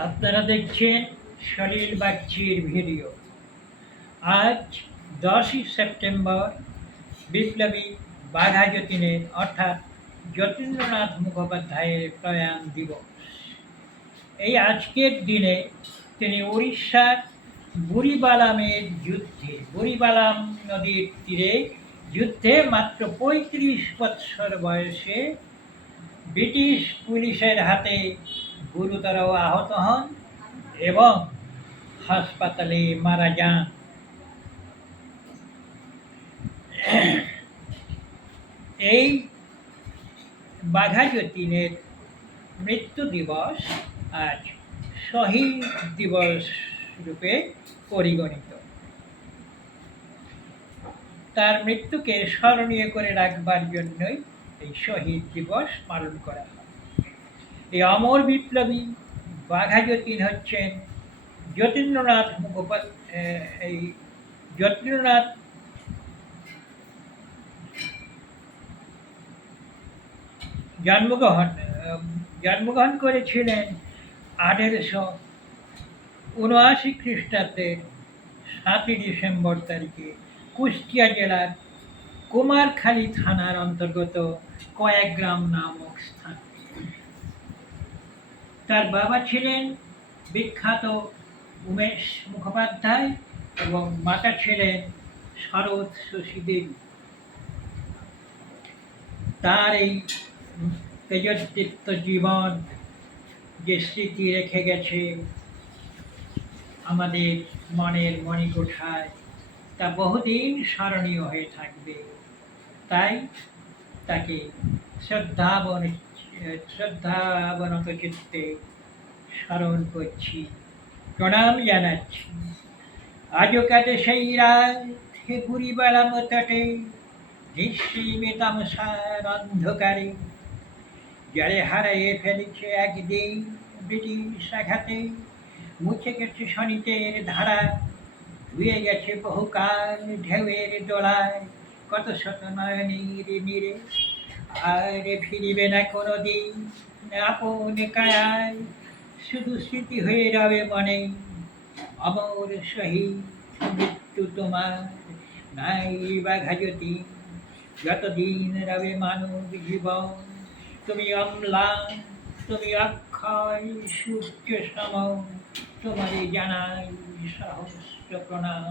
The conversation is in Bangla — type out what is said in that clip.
আপনারা দেখছেন সলিল বাগচির ভিডিও। আজ 10ই সেপ্টেম্বর বিপ্লবী বাঘা যতীনের অর্থাৎ যতীন্দ্রনাথ মুখোপাধ্যায়ের প্রয়াণ দিবস। এই আজকের দিনে তিনি উড়িষ্যার বুড়িবালাম নদীর তীরে যুদ্ধে মাত্র 35 বৎসর বয়সে ব্রিটিশ পুলিশের হাতে গুরুতর আহত হন এবং হাসপাতালে মারা যান। এই বাঘা যতীনের মৃত্যু দিবস আজ শহীদ দিবস রূপে পরিগণিত। তার মৃত্যুকে স্মরণীয় করে রাখবার জন্যই এই শহীদ দিবস পালন করা হয়। এই অমর বিপ্লবী বাঘা যতীন হচ্ছেন যতীন্দ্রনাথ মুখোপাধ্যায়। যতীন্দ্রনাথ জন্মগ্রহণ করেছিলেন 1879 খ্রিস্টাব্দের 7ই ডিসেম্বর তারিখে কুষ্টিয়া জেলার কুমারখালী থানার অন্তর্গত কয়েকগ্রাম নামক স্থানে। তার বাবা ছিলেন বিখ্যাত উমেশ মুখোপাধ্যায় এবং মাতা ছিলেন শরৎ শশী দেবী। তার এই তেজোদীপ্ত জীবন যে স্মৃতি রেখে গেছে আমাদের মনের মণিকোঠায়, তা বহুদিন স্মরণীয় হয়ে থাকবে। তাই তাকে শ্রদ্ধাবনত চিত্তে স্মরণ করছি, প্রণাম জানাচ্ছি। আজও কাটে সেই রাত বুড়িবালাম তটে, নিঃসীমিতামসার অন্ধকারে, যারে হারিয়ে ফেলেছে একদিন ব্রিটিশ আঘাতে। মুছে গেছে শনিতের ধারা, ধুয়ে গেছে বহুকাল ঢেউয়ের দোলায়, কত শত নয়নের নীরে। আর ফিরিবে না কোনো দিন আপন কায়ায়, শুধু স্মৃতি হয়ে রবে মনে। অমর শহীদ মৃত্যু তোমার নাই বাঘা যতীন, যতদিন রবে মানব জীবন। তুমি অম্লান, তুমি অক্ষয় সূর্য সম, তোমারে জানাই সহস্র প্রণাম।